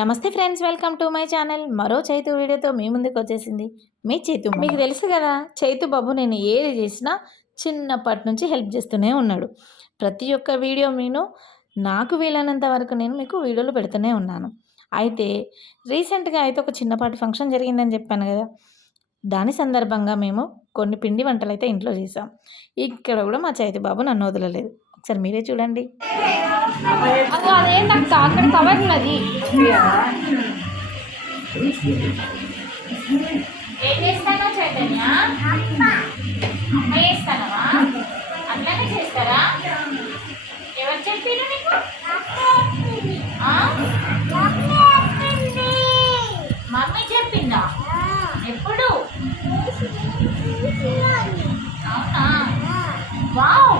నమస్తే friends, welcome to my channel. మరో చైతు వీడియోతో మీ ముందుకు వచ్చేసింది మీ చైతు. మీకు తెలుసు కదా, చైతు బాబు నేను ఏది చేసినా చిన్నప్పటి నుంచి హెల్ప్ చేస్తూనే ఉన్నాడు. ప్రతి ఒక్క వీడియో నాకు వీలైనంత వరకు నేను మీకు వీడియోలు పెడుతూనే ఉన్నాను. అయితే రీసెంట్గా అయితే ఒక చిన్నపాటి ఫంక్షన్ జరిగిందని చెప్పాను కదా, దాని సందర్భంగా మేము కొన్ని పిండి వంటలు అయితే ఇంట్లో చేసాం. ఇక్కడ కూడా మా చైతు బాబు నన్ను వదలలేదు. ఒకసారి మీరే చూడండి. అదేంటక్క అక్కడ కవర్ ఉన్నది. ఏం చేస్తానో చైతన్య, వేస్తానవా? అట్లానే చేస్తారా? ఎవరు చెప్పారు నీకు? మమ్మీ చెప్పిందా? ఎప్పుడు? అవునా? వావ్,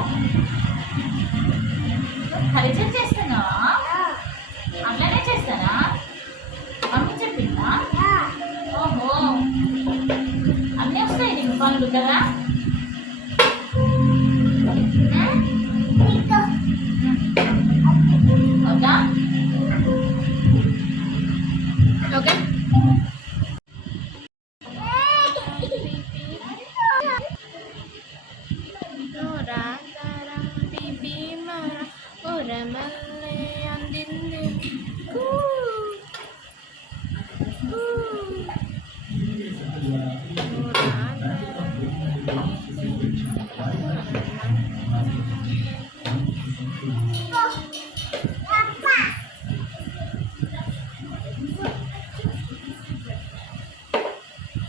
పరిచయం చేస్తున్నావా? అట్లానే చేస్తారా? మమ్మీ చెప్పిందా? ఓహో, అన్నీ వస్తాయి నీకు పనులు కదా. Okay okay.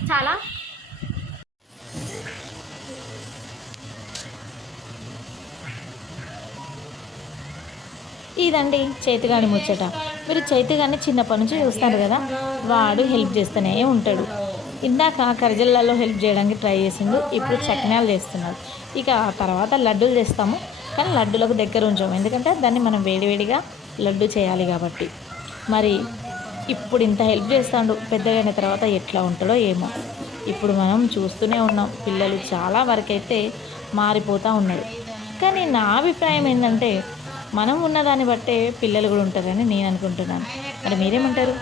చాలా ఇదండి చైతుగాడి ముచ్చట. మీరు చైతుగాడిని చిన్నప్పటి నుంచి చూస్తారు కదా, వాడు హెల్ప్ చేస్తూనే ఉంటాడు. ఇందాక కరిజల్లాలో హెల్ప్ చేయడానికి ట్రై చేసిండు, ఇప్పుడు చక్నాలు చేస్తున్నాడు. ఇక తర్వాత లడ్డూలు చేస్తాము, కానీ లడ్డూలకు దగ్గర ఉంచాము, ఎందుకంటే దాన్ని మనం వేడివేడిగా లడ్డు చేయాలి కాబట్టి. మరి ఇప్పుడు ఇంత హెల్ప్ చేస్తాడు, పెద్దగైన తర్వాత ఎట్లా ఉంటాడో ఏమో. ఇప్పుడు మనం చూస్తూనే ఉన్నాం, పిల్లలు చాలా వరకైతే మారిపోతూ ఉన్నారు. కానీ నా అభిప్రాయం ఏంటంటే, మనం ఉన్నదాన్ని బట్టే పిల్లలు కూడా ఉంటారని నేను అనుకుంటున్నాను. మరి మీరేమంటారు?